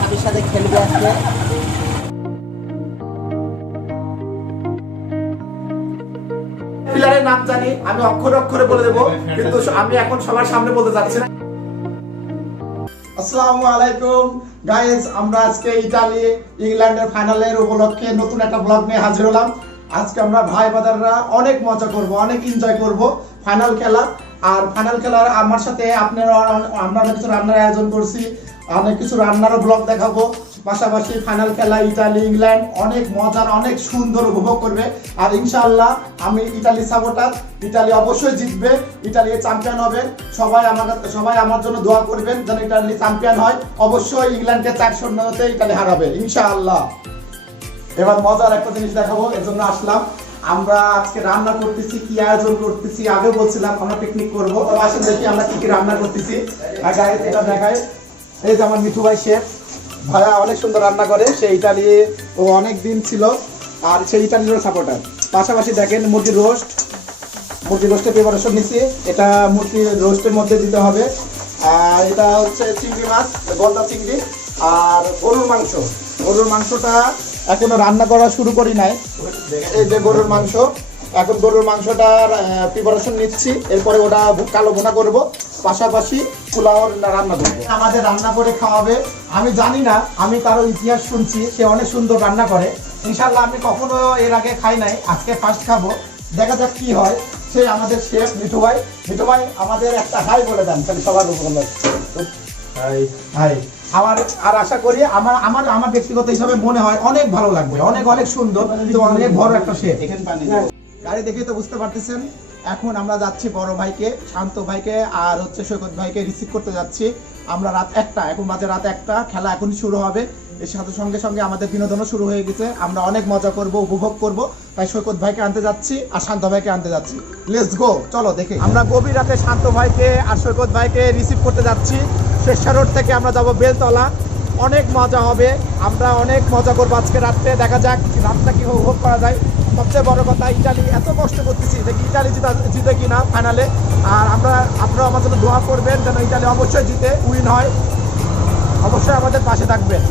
ভাবির সাথে খেলবে আজকে। প্লেয়ারের নাম জানি, আমি অক্ষরে অক্ষরে বলে দেবো, কিন্তু আমি এখন সবার সামনে বলতে যাচ্ছি না। আসসালামু আলাইকুম গাইস, আমরা আজকে ইতালি ইংল্যান্ডের ফাইনালের উপলক্ষে নতুন একটা ব্লগ নিয়ে হাজির হলাম। আজকে আমরা ভাই বাদাররা অনেক মজা করব, অনেক এনজয় করব ফাইনাল খেলা। আর ফাইনাল খেলার আমার সাথে আপনারা আমরা কিছু রান্নার আয়োজন করছি, অনেক কিছু রান্নারও ব্লগ দেখাবো। পাশাপাশি ফাইনাল খেলা ইতালি ইংল্যান্ড অনেক মজার, অনেক সুন্দর উপভোগ করবে। আর ইনশাআল্লাহ আমি ইতালি সাপোর্টার, ইতালি অবশ্যই জিতবে, ইতালি চ্যাম্পিয়ন হবে। সবাই আমার জন্য দোয়া করবেন যেন ইতালি চ্যাম্পিয়ন হয়। অবশ্যই ইংল্যান্ডকে 4-0 ইতালি হারাবে ইনশাআল্লাহ। এবার মজার একটা জিনিস দেখাবো, এর জন্য আসলাম। আমরা আজকে রান্না করতেছি, কি আয়োজন করতেছি আগে বলছিলাম আমরা পিকনিক করবো। আসলে দেখি আমরা কি কি রান্না করতেছি। আর গাইস এটা দেখায়, এই যে আমার মিঠু ভাই শেফ, ভাইয়া অনেক সুন্দর রান্না করে, সে ইতালি ও অনেক দিন ছিল আর সেই ইতালির সাপোর্টার। পাশাপাশি দেখেন মুরগির রোস্টের প্রিপারেশন নিচ্ছি। এটা মুরগির রোস্টের মধ্যে দিতে হবে। আর এটা হচ্ছে চিংড়ি মাছ, গলদা চিংড়ি। আর গরুর মাংসটা এখনো রান্না করা শুরু করি নাই। এই যে গরুর মাংস, এখন গরুর মাংসটার প্রিপারেশন নিচ্ছি, এরপরে ওটা কালো ভুনা করব, পাশাপাশি পোলাও রান্না করবো। আমাদের রান্না করে খাওয়াবে। আমি জানি না, আমি কারো ইতিহাস শুনছি সে অনেক সুন্দর রান্না করে। ইনশাল্লাহ আমি কখনো এর আগে খাই নাই, আজকে ফার্স্ট খাবো। দেখা যাক কি হয়। সে আমাদের শেফ মিঠু ভাই। মিঠু ভাই আমাদের একটা হাই বলে দেন তাহলে সবার উপর। হাই। আমার আর আশা করি আমার ব্যক্তিগত হিসাবে মনে হয় অনেক ভালো লাগবে, অনেক অনেক সুন্দর, অনেক বড় একটা শেফ। গাড়ি দেখে তো বুঝতে পারতেছেন। এখন আমরা যাচ্ছি বড় ভাইকে, শান্ত ভাইকে আর হচ্ছে সৈকত ভাইকে রিসিভ করতে যাচ্ছি। আমরা রাত 1টা, এখন বাজে রাত 1টা, খেলা এখনই শুরু হবে। এর সাথে সঙ্গে সঙ্গে আমাদের বিনোদনও শুরু হয়ে গেছে। আমরা অনেক মজা করব, উপভোগ করব। তাই সৈকত ভাইকে আনতে যাচ্ছি আর শান্ত ভাইকে আনতে যাচ্ছি। লেটস গো, চলো দেখে। আমরা গভীর রাতে শান্ত ভাইকে আর সৈকত ভাইকে রিসিভ করতে যাচ্ছি। শেরশাহ রোড থেকে আমরা যাবো বেলতলা। অনেক মজা হবে, আমরা অনেক মজা করবো আজকে রাত্রে। দেখা যাক রাতটা কি উপভোগ করা যায়। সবচেয়ে বড় কথা, ইতালি এত কষ্ট করতেছি, দেখি ইতালি জিতে কিনা ফাইনালে। আর আপনারা আমার জন্য দোয়া করবেন যেন ইতালি অবশ্যই জিতে, উইন হয়। অবশ্যই আমাদের পাশে থাকবেন।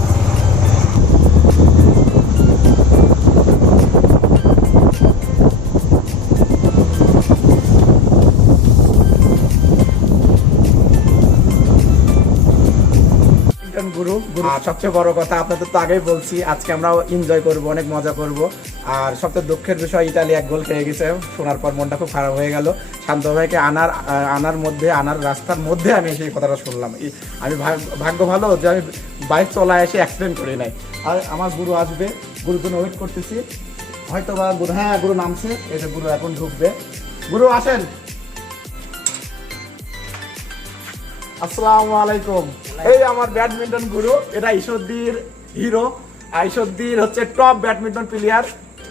আর সবচেয়ে বড় কথা, আপনাদের তো আগেই বলছি, আজকে আমরা এনজয় করব, অনেক মজা করব। আর সবচেয়ে দুঃখের বিষয়, ইতালি 1 গোল খেয়ে গেছে। শোনার পর মনটা খুব খারাপ হয়ে গেল। শান্ত ভাইকে আনার রাস্তার মধ্যে আমি সেই কথাটা শুনলাম। আমি ভাগ্য ভালো যে আমি বাইক চলায় এসে অ্যাক্সিডেন্ট করি নাই। আর আমার গুরু আসবে, গুরুর জন্য ওয়েট করতেছি। হয়তো বা গুরু নামছে, এই যে গুরু এখন ঢুকবে। গুরু আসেন। আসসালামু আলাইকুম। এই আমার ব্যাডমিন্টন গুরু, এটা ঈশ্বরদীর হিরো। ঈশ্বরদীর হচ্ছে টপ ব্যাডমিন্টন প্লেয়ার।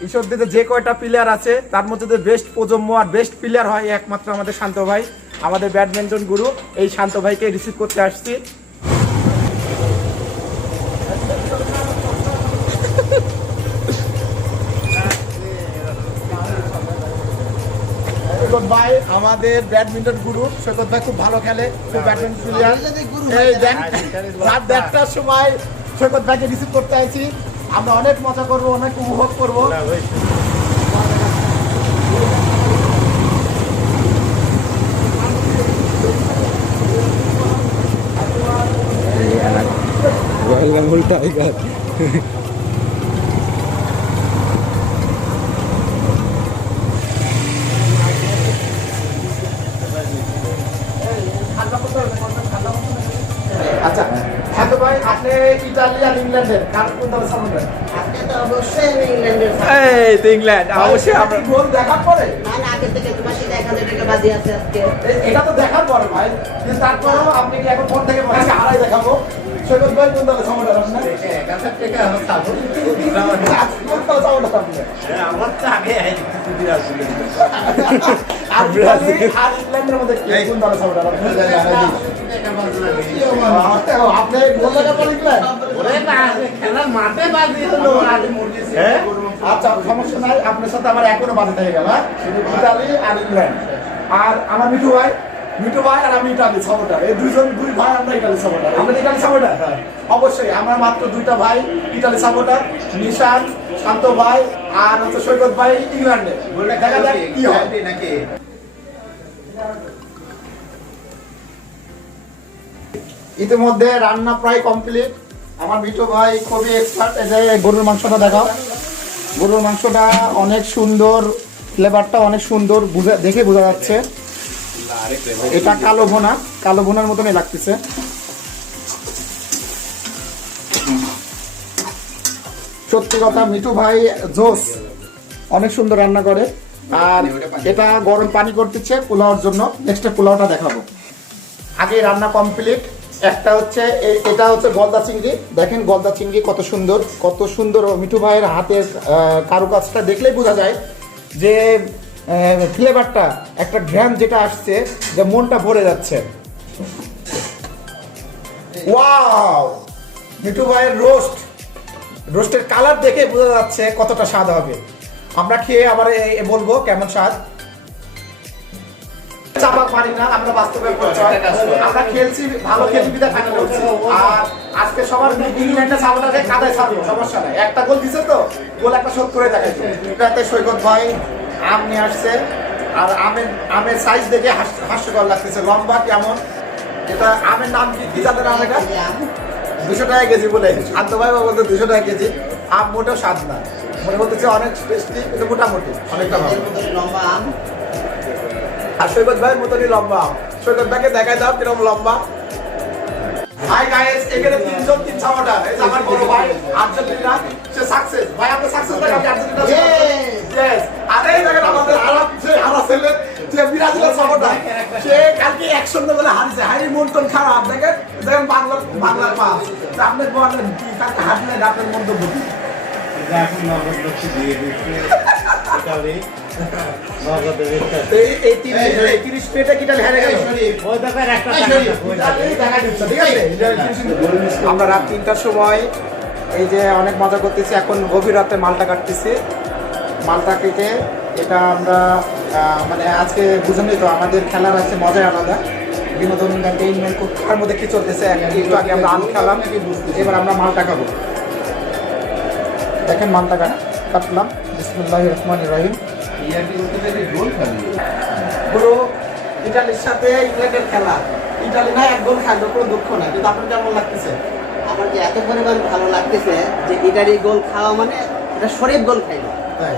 ঈশ্বরদীতে যে কয়টা প্লেয়ার আছে তার মধ্যে বেস্ট প্রজন্ম আর বেস্ট প্লেয়ার হয় একমাত্র আমাদের শান্ত ভাই, আমাদের ব্যাডমিন্টন গুরু। এই শান্ত ভাইকে রিসিভ করতে আসছি। ভাই আমাদের ব্যাডমিন্টন গুরু সৈকত ভাই খুব ভালো খেলে, খুব ব্যাডমিন্টন প্লেয়ার। এই রাত 1টার সময় সৈকত ভাইকে রিসিভ করতে আইছি। আমরা অনেক মজা করব, অনেক উপভোগ করব। আচ্ছা শান্ত ভাই, আপনি ইতালি আর ইংল্যান্ডের কার কোন দলে সাপোর্ট করেন? আজকে তো অবশ্যই আমি ইংল্যান্ডের এই তো ইংল্যান্ড, অবশ্যই আমরা গোল দেখার পরে না আগে থেকে তোমার সাথে 1000 টাকা বাজি আছে আজকে। এটা তো দেখার পরে ভাই, কিন্তু তারপরেও আপনি কি এখন ফোন থেকে বলেন হারাই দেখাবো? সৈকত ভাই কোন দলে সাপোর্ট করেন? না 1000 টাকা আমার সাপোর্ট কোন দলে সাপোর্ট করেন? আমার তো আগে কিছু আসলে আর ইংল্যান্ডের মধ্যে কোন দলে সাপোর্ট করেন? আপনি গোল দেখার পরে ইংল্যান্ড? খেলার মাঠে বাজি হলো আর মুরগি। আচ্ছা সমস্যা নাই, আপনার সাথে আমার এখনো বাজে হয়ে গেল। ইতালি আর ইংল্যান্ড। আর আমার মিঠু ভাই মিঠু ভাই আর আমি ইটালি সাপোর্টার, এই দুই ভাই আমরা ইটালি সাপোর্টার। আমরা ইটালি সাপোর্টার, হ্যাঁ অবশ্যই। আমরা মাত্র দুইটা ভাই ইটালি সাপোর্টার, নিশান শান্ত ভাই আর হচ্ছে সৈকত ভাই ইংল্যান্ডে। দেখা যাক কি হয়। ইতিমধ্যে রান্না প্রায় কমপ্লিট। আমার মিঠু ভাই খুবই এক্সপার্ট। এই যে গরুর মাংসটা দেখাও। গরুর মাংসটা অনেক সুন্দর, ফ্লেভারটা অনেক সুন্দর, দেখে বোঝা যাচ্ছে। এটা কালো ভুনার মতনই লাগতেছে। সত্যি কথা, মিঠু ভাই জোস, অনেক সুন্দর রান্না করে। আর এটা গরম পানি করতেছে পোলাওর জন্য। নেক্সটে পোলাওটা দেখাবো। আগে রান্না কমপ্লিট। একটা হচ্ছে এটা হচ্ছে গলদা চিংড়ি। দেখেন গলদা চিংড়ি কত সুন্দর। মিঠু ভাইয়ের হাতের কারুকাজটা দেখলেই বোঝা যায় যে ফ্লেভারটা, একটা ঘ্রাণ যেটা আসছে, যে মনটা ভরে যাচ্ছে। ওয়াও, মিঠু ভাইয়ের রোস্টের কালার দেখে বোঝা যাচ্ছে কতটা স্বাদ হবে। আমরা খেয়ে আবার বলবো কেমন স্বাদ। চাপা পারি না, আমরা বাস্তবে আমরা খেলছি, ভালো খেলছি বিধায় ফাইনাল হচ্ছে। আর আজকে সবার ইংল্যান্ডে সাপোর্টারে কাদায় ছাড়বো, সমস্যা নাই। একটা গোল দিছে তো, গোল একটা শোধ করে দেখাইছে। এটাতে সৈকত ভাই আম নিয়ে আসছে। আর আমের সাইজ দেখে হাস্যকর লাগতেছে। লম্বা কেমন, এটা আমের নাম কি জানেন? আম এটা 200 টাকা কেজি বলে শান্ত ভাই বলতে 200 টাকা কেজি। আম মোটেও স্বাদ না, মনে বলতেছে অনেক টেস্টি, কিন্তু মোটামুটি অনেকটা ভালো। লম্বা আম আর সৈকত ভাইয়ের মতনই লম্বা আম। সৈকত ভাইকে দেখাই দাও কিরকম লম্বা। হাই গাইস, এখানে তিন সাপোর্টার। এই যে আমার বড় ভাই আর্জেন্টিনা, সে সাকসেস। ভাই আমরা সাকসেস দেখাচ্ছি আর্জেন্টিনা। ইয়েস। আরে দেখেন আমাদের আরা ছেলে যে ব্রাজিলের সাপোর্টার, সে কালকে 1-0 বলে হারিয়েছে। হারি মন টন খারাপ। দেখেন বাংলার পাস। আপনি বলেন কি কালকে হারলে আপনার মন্তব্য কি? এখন নগদ লক্ষ্য দিয়ে দিচ্ছে ইতালি, নগদ এই 30 মিনিটে কি ইতালি হেরে গেল? ওই দেখেন একটা আমরা রাত 3টার সময় এই যে অনেক মজা করতেছি। এখন গভীর রাতে মালটা কাটতেছি। মালটা কেটে এটা আমরা মানে আজকে বুঝেনি তো, আমাদের খেলার আছে মজাই আলাদা। বিনোদন এন্টারটেইনমেন্ট তার মধ্যে কি চলতেছে। একটু আগে আমরা আম খেলাম, এবার আমরা মালটা খাবো। দেখেন মালটা কাটলাম। বিসমিল্লাহির রহমানির রহিম। পুরো ইটালির সাথে ইংল্যান্ডের খেলা, ইটালি না 1 গোল খাইলো, কোনো দুঃখ নাই। কিন্তু আপনার কেমন লাগতেছে? আমার যে এত পরিমাণ ভালো লাগতেছে যে ইটালি গোল খাওয়া মানে এটা শরীফ গোল খাইলো। তাই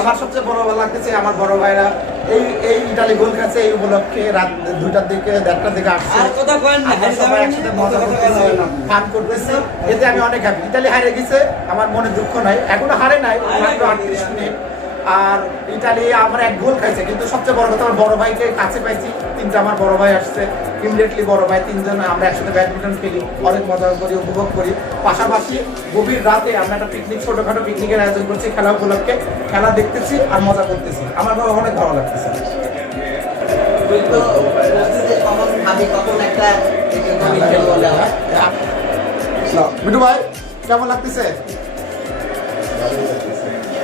আমার সবচেয়ে বড় ভালো লাগতেছে আমার বড় ভাইরা এই ইটালি গোল খাচ্ছে। এই উপলক্ষে রাত 2টার দিকে 1টার দিকে আসছে। আমরা সবাই একসাথে মজা করতেছি, ফান করতেছি। এতে আমি অনেক হ্যাপি। ইটালি হারে গেছে, আমার মনে দুঃখ নাই। এখনো হারে নাই, মাত্র 38 মিনিট। আর ইটালি আমার 1 গোল খাইছে। কিন্তু সবচেয়ে বড় কথা, আমার বড় ভাইকে কাছে পাইছি। 3টা আমার বড় ভাই আসছে, ইমিডিয়েটলি বড় ভাই 3জন আমরা একসাথে ব্যাডমিন্টন খেলি, অনেক মজা করি, উপভোগ করি। পাশাপাশি গভীর রাতে আমরা একটা পিকনিক, ছোটখাটো পিকনিকের আয়োজন করছি খেলা উপলক্ষে। খেলা দেখতেছি আর মজা করতেছি। আমার অনেক ভালো লাগতেছে। তো কখন ভাবি কখন একটা বলে মিঠু ভাই কেমন লাগতেছে?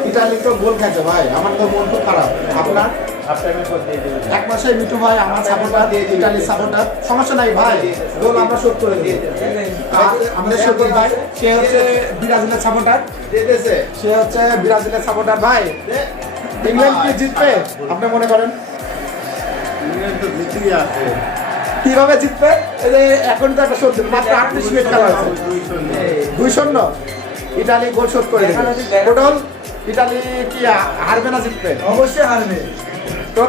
ইটালি তো গোল খাইছে ভাই, আমার তো মন খুব খারাপ। আপনার? এক মাসে মিঠু ভাই আমার সাপোর্টার, ইটালি সাপোর্টার। সমস্যা নাই ভাই, গোল আমরা শোধ করে দেব। আমাদের সৈকত ভাই, সে হচ্ছে ব্রাজিলের সাপোর্টার। সে হচ্ছে ব্রাজিলের সাপোর্টার। ভাই ইংল্যান্ড কি জিতবে আপনি মনে করেন? ইংল্যান্ড তো জিতেই আছে। কিভাবে জিতবে? এই যে এখন তো একটা শোধ, মাত্র 38 মিনিট খেলা আছে, 2-0 ইটালি গোল শোধ করে দেবে। টোটাল ইটালি কি হারবে না জিতবে? অবশ্যই হারবে।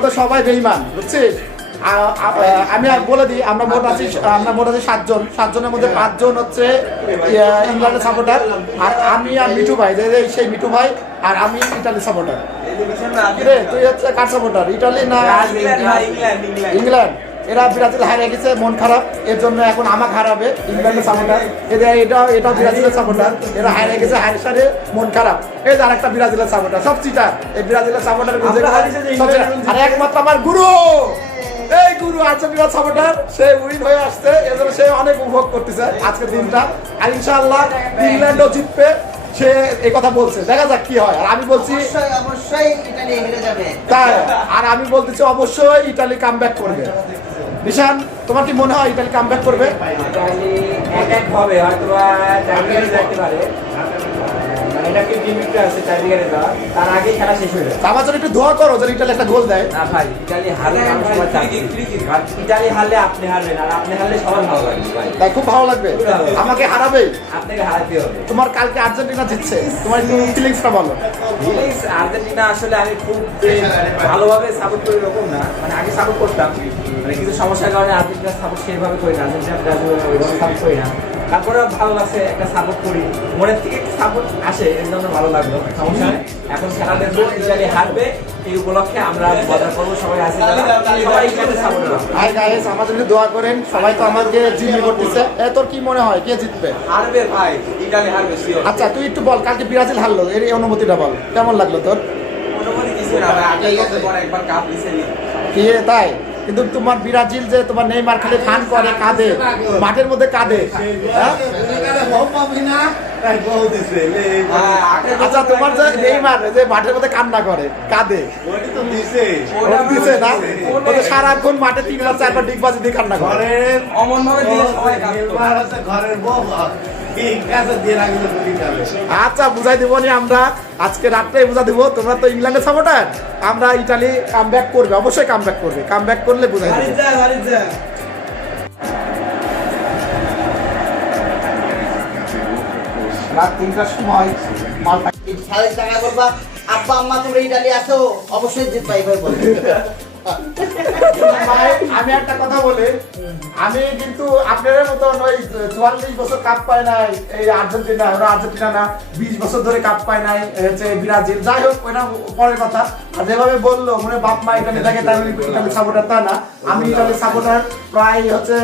তো সবাই বেঈমান, বুঝছিস? আমি আর বলে দিই, আমরা মোট আছি 7 জনের মধ্যে 5 জন হচ্ছে ইংল্যান্ডের সাপোর্টার। আর আমি আর মিঠু ভাই, যে সেই মিঠু ভাই আর আমি ইটালি সাপোর্টার। রে তুই হচ্ছে কার সাপোর্টার? ইটালি না ইংল্যান্ড? এরা ব্রাজিল হারিয়ে গেছে, মন খারাপ। এর জন্য এখন আমাকে হারাবে ইংল্যান্ডের সাপোর্টার। এটা ব্রাজিলের সাপোর্টার, এরা হারিয়ে গেছে, হারিয়ে মন খারাপ। এই যে আরেকটা ব্রাজিলের সাপোর্টার, সব চিটার। এই ব্রাজিলের সাপোর্টার আর একমাত্র আমার গুরু, এই গুরু আর্জেন্টিনার সাপোর্টার, সে উইন হয়ে আসছে। এজন্য সে অনেক উপভোগ করতেছে আজকের দিনটা। আর ইনশাআল্লাহ ইংল্যান্ডও জিতবে, সে এই কথা বলছে। দেখা যাক কি হয়। আর আমি বলছি অবশ্যই ইটালি হেরে যাবে। তাই, আর আমি বলতেছি অবশ্যই ইটালি কামব্যাক করবে। নিশান, তোমার কি মনে হয় ইতালি কামব্যাক করবে? এক ভাবে হয়তো চারদিকে যাইতে পারে, মানে এটা কি লিমিট আছে চারদিকে যাওয়া, তার আগে খেলা শেষ হয়ে যাবে। আমার জন্য একটু দোয়া করো যেন ইতালি একটা গোল দেয়। না ভাই, ইতালি হারলে আমরা সবাই চাচ্ছি। ইতালি হারলে আপনি হারবেন, আর আপনি হারলে সবার ভালো লাগবে ভাই। তাই খুব ভালো লাগবে, আমাকে হারাবে। আপনাকে হারাতে হবে। তোমার কালকে আর্জেন্টিনা জিতছে, তোমার একটু ফিলিংসটা বলো। ফিলিংস আর্জেন্টিনা আসলে আমি খুব যে ভালোভাবে সাপোর্ট করি এরকম না, মানে আগে সাপোর্ট করতাম, মানে কিছু সমস্যার কারণে আর্জেন্টিনা সাপোর্ট সেইভাবে করি না, আর্জেন্টিনা ব্রাজিল ওইভাবে সাপোর্ট করি না। তারপরে ভালো লাগছে, একটা সাপোর্ট করি, মনের থেকে একটা সাপোর্ট আসে, এর জন্য ভালো লাগলো। সমস্যা নেই, এখন খেলা দেখবো, ইতালি হারবে এই উপলক্ষে আমরা মজা করবো, সবাই আছে সবাই ইতালি সাপোর্ট করবো। হাই গাইস, আমাদের জন্য দোয়া করেন, সবাই তো আমাকে জিম্মি করতেছে। তোর কি মনে হয় কে জিতবে? হারবে ভাই, ইতালি হারবে শিওর। আচ্ছা তুই একটু বল, কালকে ব্রাজিল হারলো, এর এই অনুভূতিটা বল, কেমন লাগলো তোর? অনুমতি কিছু না ভাই, আগেই গেছে পরে একবার কাপ দিছে নি। কি তাই? কিন্তু তোমার ব্রাজিল যে তোমার নেইমার খালি ফান করে, কাঁদে মাঠের মধ্যে কাঁদে, হ্যাঁ? আচ্ছা তোমার যে নেইমার যে মাঠের মধ্যে কান্না করে, কাঁদে, ওটা দিছে না? ও তো সারাক্ষণ মাঠে 3 4 ডিগবাজি দিয়ে কান্না করে। অমন ভাবে দিয়ে সবাই কাঁদতো। ঘরের বউ কাছে দিয়ে রাখলে আচ্ছা বুঝাই দিব নি আমরা, আজকে রাত্রেই বুঝা দিব। তোমরা তো ইংল্যান্ডের সাপোর্টার, আমরা ইতালি কামব্যাক করবে, অবশ্যই কামব্যাক করবে, কামব্যাক করলে বুঝাই দিব। রাত 3টার সময় এই খেলার টাকা বলবা আব্বা আম্মা তোমরা ইটালি আসো, অবশ্যই জিতবা এইভাবে বলে। ভাই, আমি একটা কথা বলি, আমি কিন্তু আপনাদের মতো ওই 44 বছর কাপ পায় নাই এই আর্জেন্টিনা, ওরা আর্জেন্টিনা না, 20 বছর ধরে কাপ পায় নাই হচ্ছে ব্রাজিল। যাই হোক ওটা পরের কথা। আর যেভাবে বললো মনে বাপ মা ইটালি থাকে তাই আমি ইটালি সাপোর্টার, তা না। আমি ইটালি সাপোর্টার প্রায় হচ্ছে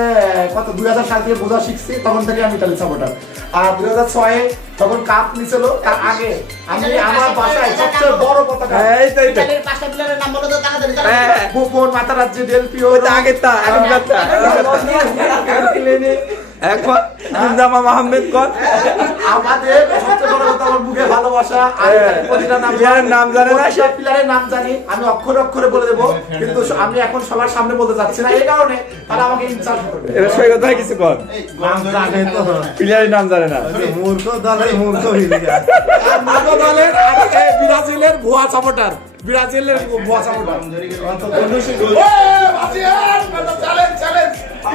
কত 2000 সাল থেকে বোঝা শিখছি, তখন থেকে আমি ইটালি সাপোর্টার। আর 2006 তখন কাপ নিছিল, তার আগে আমি আমার বাসায় সবচেয়ে বড় পতাকা, ইটালির পাঁচটা প্লেয়ারের নাম বলো তো তাড়াতাড়ি। বুফন, মাতারাজ্জি, ডেল পিও, আগেরটা এখনকারটা একবার ইনজামা মাহমুদ কোন আমাদের সবচেয়ে বড় কথা আমার বুকে ভালোবাসা। আর প্রতিটা প্লেয়ারের নাম জানে না, সব প্লেয়ারের নাম জানি, আমি অক্ষরে অক্ষরে বলে দেবো, কিন্তু আমি এখন সবার সামনে বলতে চাচ্ছি না, এই কারণে তারা আমাকে ইনসাল্ট করবে। এটা সই কথা কিছু কর, প্লেয়ারের নাম জানে না। মূর্খ দলের মূর্খ হইলে আর নাগো দলের আর এই ব্রাজিলের ভুয়া সাপোর্টার, ব্রাজিলের ভুয়া সাপোর্টার।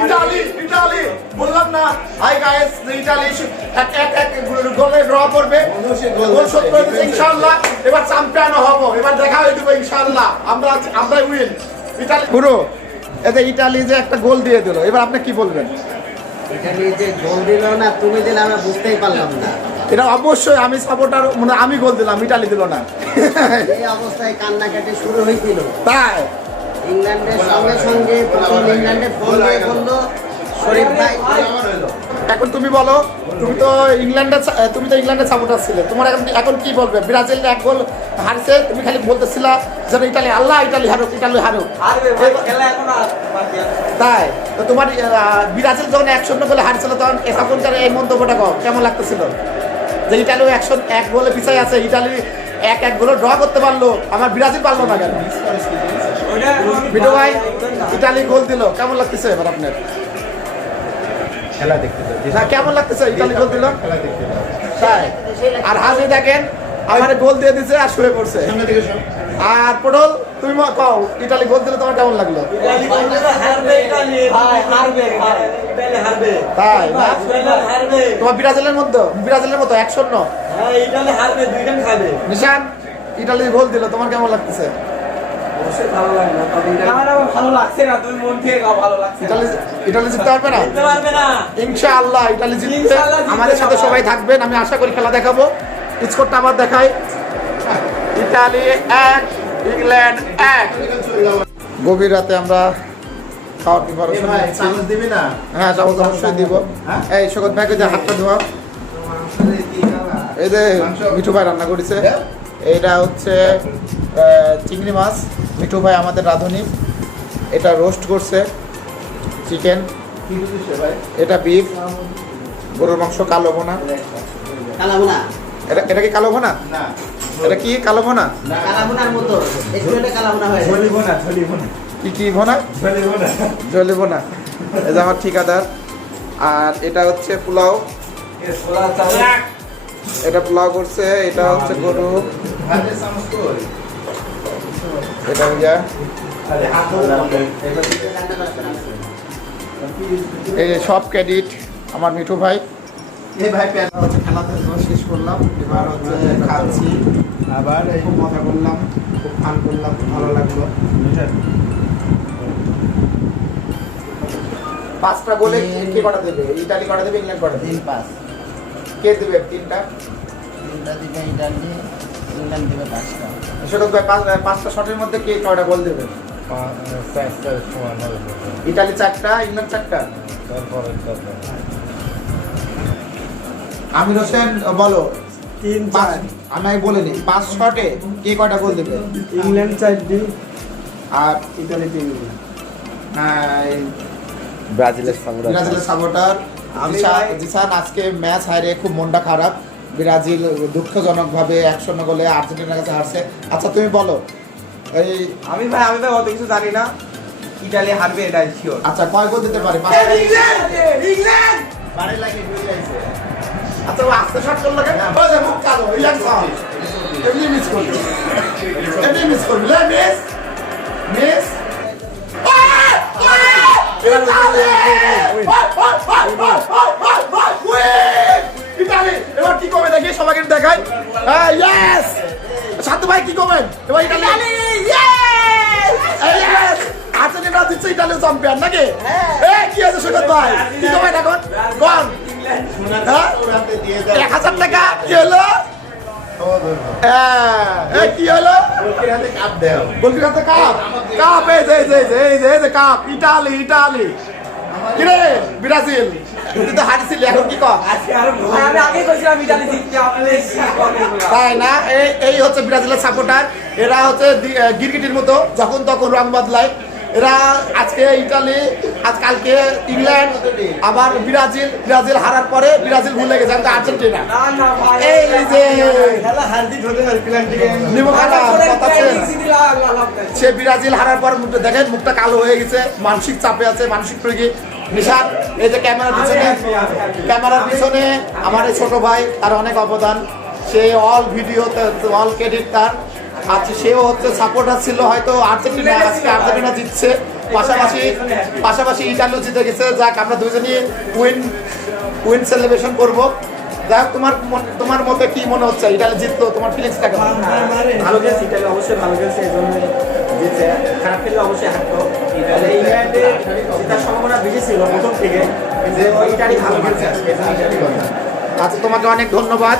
ইতালি, ইতালি বললাম না। হাই গাইস, ইতালি এক গোলে ড্র করবে, গোল শোধ করে দিচ্ছে ইনশাআল্লাহ। এবার চ্যাম্পিয়ন হব, এবার দেখা হয়ে যাবে ইনশাআল্লাহ। আমরা উইন। ইতালি পুরো এতে ইতালি যে একটা গোল দিয়ে দিল, এবার আপনি কি বলবেন? ইটালি যে গোল দিল না, তুমি দিলে আমরা বুঝতেই পারলাম না। এটা অবশ্যই আমি সাপোর্টার, মানে আমি গোল দিলাম, ইতালি দিল না। এই অবস্থায় কান্নাকাটি শুরু হয়েছিল। তাই ইংল্যান্ডের সঙ্গে সঙ্গে প্রথম ইংল্যান্ডে ফোন দিয়ে বললো শরীফ ভাই। এখন তুমি বলো, তুমি তো ইংল্যান্ডের সাপোর্টার ছিলে, তোমার এখন কি বলবে? ব্রাজিল এক গোল হারছে, তুমি খালি বলতেছিলা যেন ইতালি, আল্লাহ ইতালি হারুক, ইতালি হারুক। তাই তো তোমার ব্রাজিল যখন 1-0 গোলে হারছিল, তখন এখন এই মন্তব্যটা কেমন লাগতেছিল? যে ইতালি এক গোলে পিছাই আছে, ইতালি 1-1 গোলে ড্র করতে পারলো, আমার ব্রাজিল পারলো না কেন? বিটু ভাই, ইতালি গোল দিল, কেমন লাগতেছে এবার আপনার? খেলা দেখতে না কেমন লাগতেছে ইতালি গোল দিল? খেলা দেখতে তাই আর হাজি দেখেন আমার গোল দিয়ে দিছে আর শুয়ে পড়ছে। আর পটল, তুমি কও ইতালি গোল দিলে তোমার কেমন লাগলো? তাই না? তোমার ব্রাজিলের মতো 1-0 নিশান, ইতালি গোল দিল, তোমার কেমন লাগতেছে? ইতালি জিততে পারবে না ইনশাআল্লাহ। ইতালি জিতবে, আমাদের সাথে সবাই থাকবেন, আমি আশা করি খেলা দেখাবো। স্কোরটা আবার দেখাই, ইতালি 1 ইংল্যান্ড 1। গভীর রাতে আমরা খাওয়ার প্রিপারেশন নিচ্ছি। চামচ দিবি না? হ্যাঁ চামচ অবশ্যই দিব। এই শকত ভাইকে যে হাতটা ধোয়া, এই যে মিঠু ভাই রান্না করেছে, এইটা হচ্ছে চিংড়ি মাছ, মিঠু ভাই আমাদের রাঁধুনি। এটা রোস্ট করছে চিকেন, এটা বিফ, গরুর মাংস, কালো ভোনা। কালাভুনা, এটা কি কালো ভোনা? না, এটা কি কালো ভোনা? কালাভুনার মতো একটু হলে কালাভুনা হয়ে যায়। ঝোলি বোনা, ঝোলি বোনা। কি ভোনা জ্বলিব না। এই যে আমার ঠিকাদার। আর এটা হচ্ছে পোলাও, এটা পোলাও করছে, এটা হচ্ছে গরু, এটা হইয়া এই যে সব ক্রেডিট আমার মিঠু ভাই। এই ভাই হচ্ছে খেলাতে শেষ করলাম, এবার হচ্ছে খাচ্ছি, আবার খুব মজা করলাম, খুব ফান করলাম, খুব ভালো লাগলো। 5টা গোলে কে কটা দেবে? ইতালি কটা দেবে, ইংল্যান্ড কটা দেবে? 3-5 কে দেবে 3টা? দিবে ইটালি, ইংল্যান্ড দিবে 5টা। সেটা ভাই 5টা শটের মধ্যে কে কয়টা গোল দেবে? ইতালি 4টা, ইংল্যান্ড 4টা। আমির হোসেন বলো। 3-4 আমি বলিনি 5 শটে কে কয়টা গোল দেবে? ইংল্যান্ড 4টি আর ইতালি 3টি। ব্রাজিলের সংগ্রাম ব্রাজিলের সাপোর্টার জিসান আজকে ম্যাচ হারে খুব মনটা খারাপ। ব্রাজিল দুঃখজনকভাবে 1-0 গোলে আর্জেন্টিনার কাছে হারছে। আচ্ছা তুমি বলো এই আমি ভাই অত কিছু জানি না, ইতালি হারবে এটাই শিওর। আচ্ছা কয় গোল দিতে পারে? ইংল্যান্ড বাড়ি লাগে ঢুকে যাইছে আচ্ছা ও আস্তে শট করলো কেন? ওই যে মুখ কালো ইলান সাউন্ড এমনি মিস করবে, এমনি মিস করবে। লে মিস মিস ইতালি এবার কি করবে দেখি সবাইকে দেখাই। হ্যাঁ ইয়েস শান্তু ভাই কি করবেন এবার? ইতালি ইয়েস আর্জেন্টিনা দিচ্ছে ইতালি চ্যাম্পিয়ন নাকি? এই কি আছে সৈকত ভাই কি করবেন এখন? কোন হ্যাঁ 1000 টাকা কি হলো? এই কি হলো? কাপ দেও গোলকির হাতে কাপ, কাপ এই যে কাপ। ইতালি ইতালি কিরে ব্রাজিল তুই তো হারিয়েছিলি, এখন কি কর? আমি আগে কইছিলাম ইতালি জিতবে, আপনি তাই না? এই হচ্ছে ব্রাজিলের সাপোর্টার। এরা হচ্ছে গিরগিটির মতো যখন তখন রং বদলায়। এরা আজকে ইতালি, আজ কালকে ইংল্যান্ড, আবার ব্রাজিল হারার পরে ব্রাজিল ভুলে গেছে আমাদের আর্জেন্টিনা। না না ভাই, এই যে খেলা হারজিত হতে পারে প্ল্যান্টিকে। নিমখানা কথাছে লাভ সে ব্রাজিল হারার পর মুখটা দেখেন, মুখটা কালো হয়ে গেছে, মানসিক চাপে আছে, মানসিক রোগী। নিশান এই যে ক্যামেরার পিছনে আমার এই ছোট ভাই, তার অনেক অবদান। সে অল ভিডিওতে অল ক্রেডিট তার। আচ্ছা সেও হচ্ছে সাপোর্টার ছিল হয়তো আর্জেন্টিনা, আজকে আর্জেন্টিনা জিতছে, পাশাপাশি ইতালিও জিতে গেছে। যাক আমরা দুজনই উইন সেলিব্রেশন করবো। যাক তোমার মতে কি মনে হচ্ছে? ইতালি জিতলো, তোমার ফিলিংসটা কেমন? ভালো খেলছে ইতালি, অবশ্যই ভালো খেলছে, এই জন্য জিতছে। খারাপ খেললে অবশ্যই হারতো। ইতালি ইংল্যান্ডে জেতার সম্ভাবনা বেশি ছিল প্রথম থেকে, যে ইতালি ভালো খেলছে আজকে, এই জন্য ইতালি ভালো। আচ্ছা তোমাকে অনেক ধন্যবাদ।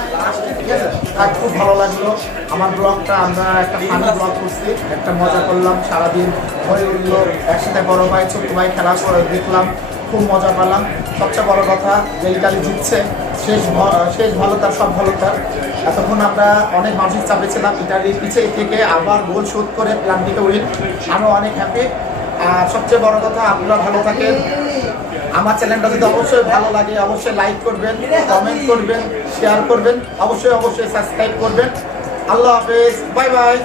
ঠিক আছে, আর খুব ভালো লাগলো আমার ব্লগটা। আমরা একটা ফানি ব্লগ করছি, একটা মজা করলাম, সারাদিন হয়ে উঠলো একসাথে, বড় ভাই ছোট ভাই খেলা করে দেখলাম, খুব মজা পেলাম। সবচেয়ে বড় কথা যে ইতালি জিতছে, শেষ ভালো তার সব ভালো তার। এতক্ষণ আমরা অনেক মানসিক চাপে ছিলাম, ইতালির পিছিয়ে থেকে আবার গোল শোধ করে প্ল্যানটিকে উইন, আমরা অনেক হ্যাপি। আর সবচেয়ে বড় কথা আপনারা ভালো থাকেন। আমার চ্যানেলটা যদি অবশ্যই ভালো লাগে অবশ্যই লাইক করবেন, কমেন্ট করবেন, শেয়ার করবেন, অবশ্যই সাবস্ক্রাইব করবেন। আল্লাহ হাফেজ, বাই বাই।